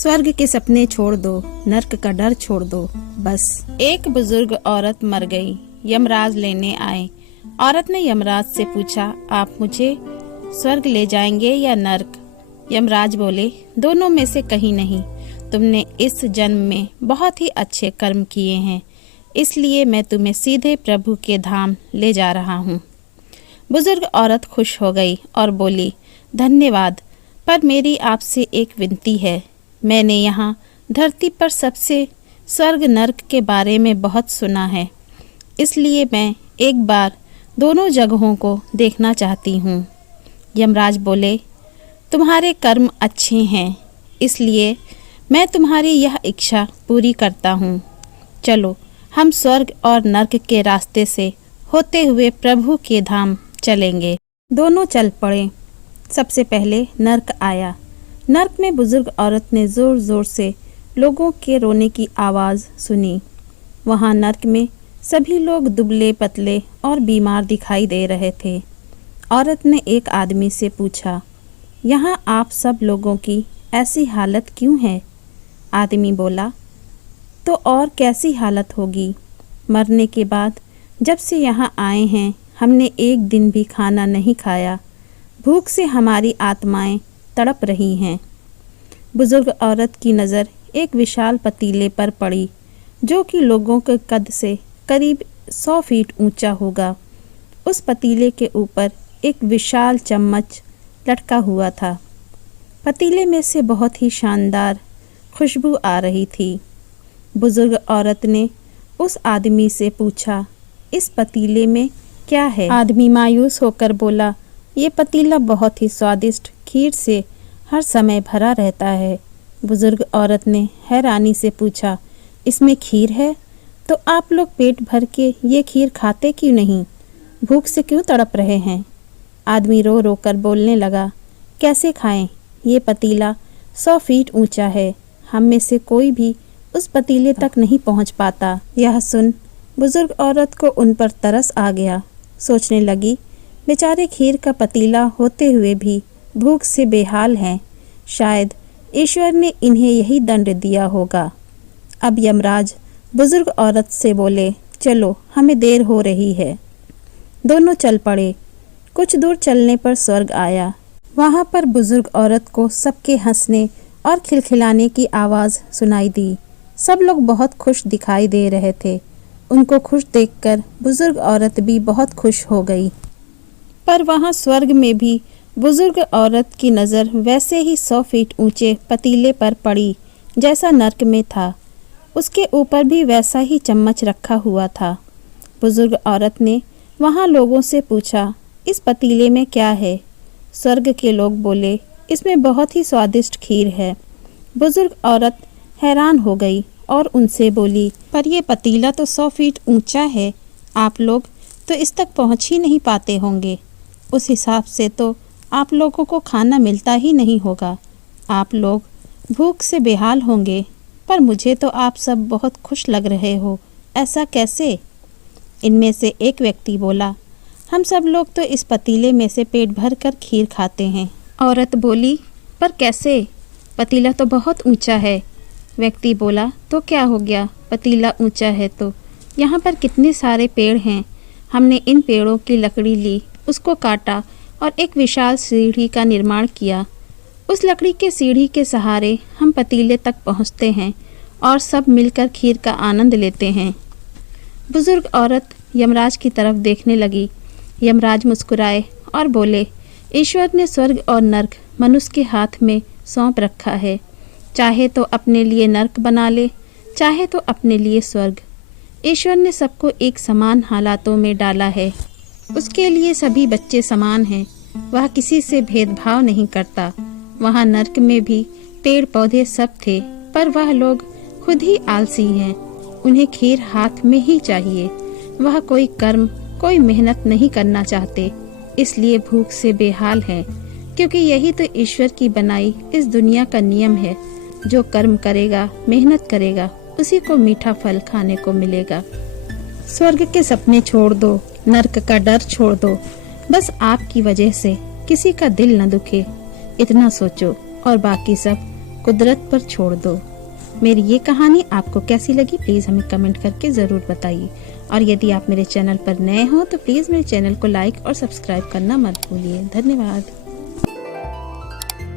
स्वर्ग के सपने छोड़ दो, नर्क का डर छोड़ दो। बस एक बुजुर्ग औरत मर गई। यमराज लेने आए। औरत ने यमराज से पूछा, आप मुझे स्वर्ग ले जाएंगे या नर्क? यमराज बोले, दोनों में से कहीं नहीं। तुमने इस जन्म में बहुत ही अच्छे कर्म किए हैं, इसलिए मैं तुम्हें सीधे प्रभु के धाम ले जा रहा हूँ। बुजुर्ग औरत खुश हो गई और बोली, धन्यवाद, पर मेरी आपसे एक विनती है। मैंने यहाँ धरती पर सबसे स्वर्ग नर्क के बारे में बहुत सुना है, इसलिए मैं एक बार दोनों जगहों को देखना चाहती हूँ। यमराज बोले, तुम्हारे कर्म अच्छे हैं, इसलिए मैं तुम्हारी यह इच्छा पूरी करता हूँ। चलो हम स्वर्ग और नर्क के रास्ते से होते हुए प्रभु के धाम चलेंगे। दोनों चल पड़े। सबसे पहले नर्क आया। नर्क में बुजुर्ग औरत ने जोर जोर से लोगों के रोने की आवाज़ सुनी। वहाँ नर्क में सभी लोग दुबले पतले और बीमार दिखाई दे रहे थे। औरत ने एक आदमी से पूछा, यहाँ आप सब लोगों की ऐसी हालत क्यों है? आदमी बोला, तो और कैसी हालत होगी? मरने के बाद जब से यहाँ आए हैं, हमने एक दिन भी खाना नहीं खाया। भूख से हमारी आत्माएं तड़प रही हैं। बुजुर्ग औरत की नज़र एक विशाल पतीले पर पड़ी, जो कि लोगों के कद से करीब 100 फीट ऊंचा होगा। उस पतीले के ऊपर एक विशाल चम्मच लटका हुआ था। पतीले में से बहुत ही शानदार खुशबू आ रही थी। बुजुर्ग औरत ने उस आदमी से पूछा, इस पतीले में क्या है? आदमी मायूस होकर बोला, ये पतीला बहुत ही स्वादिष्ट खीर से हर समय भरा रहता है। बुजुर्ग औरत ने हैरानी से पूछा, इसमें खीर है? तो आप लोग पेट भर के ये खीर खाते क्यों नहीं? भूख से क्यों तड़प रहे हैं? आदमी रो रो कर बोलने लगा, कैसे खाएं? ये पतीला 100 फीट ऊंचा है। हम में से कोई भी उस पतीले तक नहीं पहुंच पाता। यह सुन बुजुर्ग औरत को उन पर तरस आ गया। सोचने लगी, बेचारे खीर का पतीला होते हुए भी भूख से बेहाल हैं। शायद ईश्वर ने इन्हें यही दंड दिया होगा। अब यमराज बुजुर्ग औरत से बोले, चलो हमें देर हो रही है। दोनों चल पड़े। कुछ दूर चलने पर स्वर्ग आया। वहाँ पर बुजुर्ग औरत को सबके हंसने और खिलखिलाने की आवाज़ सुनाई दी। सब लोग बहुत खुश दिखाई दे रहे थे। उनको खुश देखकर बुजुर्ग औरत भी बहुत खुश हो गई। पर वहाँ स्वर्ग में भी बुजुर्ग औरत की नज़र वैसे ही 100 फीट ऊंचे पतीले पर पड़ी जैसा नर्क में था। उसके ऊपर भी वैसा ही चम्मच रखा हुआ था। बुजुर्ग औरत ने वहाँ लोगों से पूछा, इस पतीले में क्या है? स्वर्ग के लोग बोले, इसमें बहुत ही स्वादिष्ट खीर है। बुजुर्ग औरत हैरान हो गई और उनसे बोली, पर यह पतीला तो 100 फीट ऊंचा है। आप लोग तो इस तक पहुंच ही नहीं पाते होंगे। उस हिसाब से तो आप लोगों को खाना मिलता ही नहीं होगा। आप लोग भूख से बेहाल होंगे। पर मुझे तो आप सब बहुत खुश लग रहे हो, ऐसा कैसे? इनमें से एक व्यक्ति बोला, हम सब लोग तो इस पतीले में से पेट भर कर खीर खाते हैं। औरत बोली, पर कैसे? पतीला तो बहुत ऊंचा है। व्यक्ति बोला, तो क्या हो गया? पतीला ऊंचा है तो यहाँ पर कितने सारे पेड़ हैं। हमने इन पेड़ों की लकड़ी ली, उसको काटा और एक विशाल सीढ़ी का निर्माण किया। उस लकड़ी के सीढ़ी के सहारे हम पतीले तक पहुँचते हैं और सब मिलकर खीर का आनंद लेते हैं। बुजुर्ग औरत यमराज की तरफ देखने लगी। यमराज मुस्कुराए और बोले, ईश्वर ने स्वर्ग और नर्क मनुष्य के हाथ में सौंप रखा है। चाहे तो अपने लिए नर्क बना ले, चाहे तो अपने लिए स्वर्ग। ईश्वर ने सबको एक समान हालातों में डाला है। उसके लिए सभी बच्चे समान हैं। वह किसी से भेदभाव नहीं करता। वहाँ नर्क में भी पेड़ पौधे सब थे, पर वह लोग खुद ही आलसी हैं। उन्हें खीर हाथ में ही चाहिए। वह कोई कर्म, कोई मेहनत नहीं करना चाहते, इसलिए भूख से बेहाल हैं। क्योंकि यही तो ईश्वर की बनाई इस दुनिया का नियम है। जो कर्म करेगा, मेहनत करेगा, उसी को मीठा फल खाने को मिलेगा। स्वर्ग के सपने छोड़ दो, नर्क का डर छोड़ दो। बस आपकी वजह से किसी का दिल न दुखे, इतना सोचो और बाकी सब कुदरत पर छोड़ दो। मेरी ये कहानी आपको कैसी लगी प्लीज़ हमें कमेंट करके ज़रूर बताइए। और यदि आप मेरे चैनल पर नए हो तो प्लीज़ मेरे चैनल को लाइक और सब्सक्राइब करना मत भूलिए। धन्यवाद।